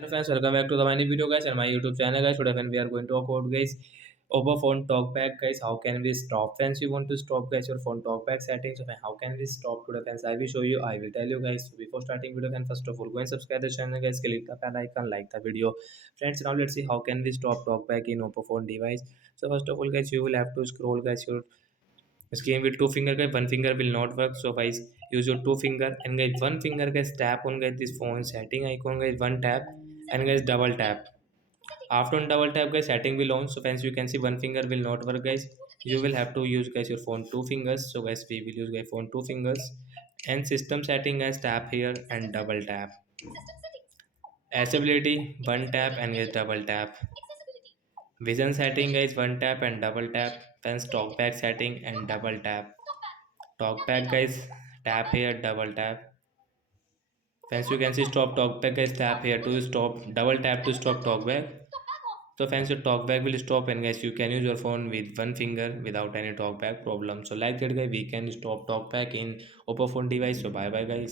Hello friends, welcome back to the my new video guys and my YouTube channel guys. Today when we are going to talk about guys Oppo phone talkback guys. How can we stop friends? You want to stop guys your phone talkback settings. So how can we stop today friends? I will show you. I will tell you guys. So before starting video, friends, first of all go and subscribe the channel guys. Click the bell icon, like the video. Friends, now let's see how can we stop talkback in Oppo phone device. So first of all guys, you will have to scroll guys your screen with two finger guys. One finger will not work, so guys use your two finger, and guys one finger guys tap on guys this phone setting icon guys, one tap, and guys double tap. After on double tap guys setting will on. So friends, you can see one finger will not work guys. You will have to use guys your phone two fingers. So guys we will use guys phone two fingers, and system setting guys tap here and double tap. Accessibility one tap and guys double tap. Vision setting guys one tap and double tap. Then talkback setting and double tap. Talkback guys tap here, double tap. Friends, you can see stop talkback guys, tap here to stop, double tap to stop talkback. So friends, your talkback will stop, and guys you can use your phone with one finger without any talkback problem. So like that guys, we can stop talkback in Oppo phone device. So bye bye guys.